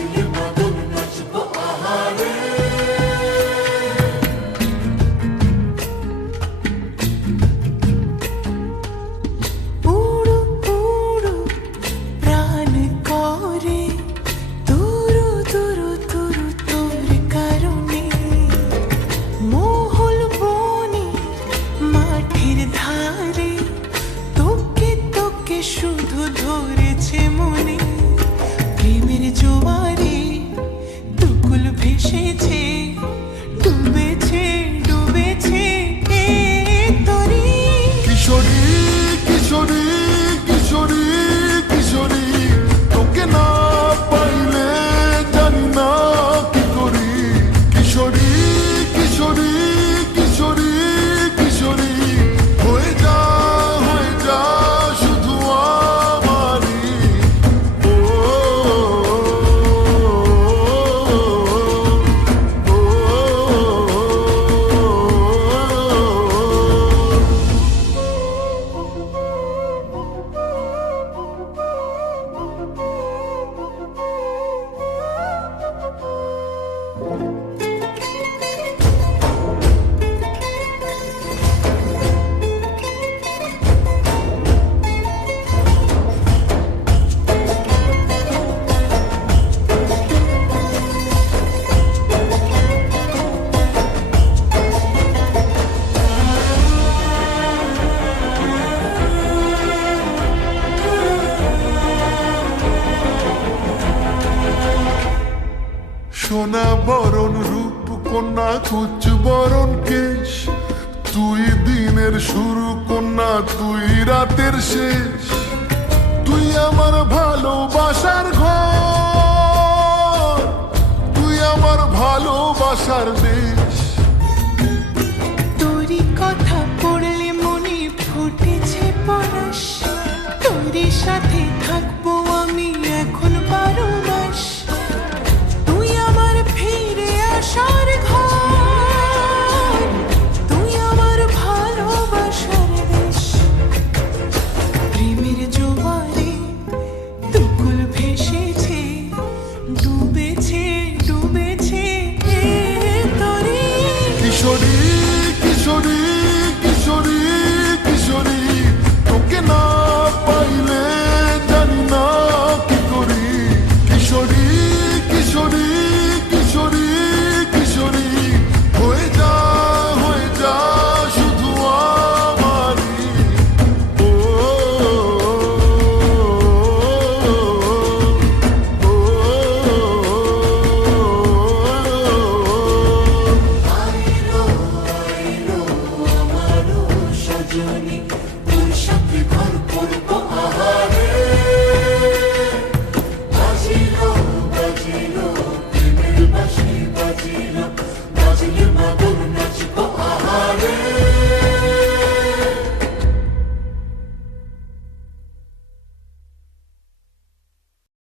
নাচলে মদন নাচবো আহারে। উড়ু উড়ু প্রাণ করে তুরু তুরু তুরু তোর কারণে, মহল বনে মাঠের ধারে তোকে তোকে শুধু ধরেছে মনে। প্রেমের জোয়ারে দুকুল ভেসেছে, ডুবেছে ডুবেছে এ তরি। কিশোরী কিশোরী কিশোরী কিশোরী, তোকে না পাইলে জানি না কি করি। কিশোরী কিশোরী কিশোরী কিশোরী, হয়ে যা শুধু আমারই। ও সোনা বরণ রূপ কন্যা কুচ বরণ কেশ, তুই দিনের শুরু কন্যা তুই রাতের শেষ। তুই আমার ভালোবাসার ঘর, তুই আমার ভালোবাসার দেশ।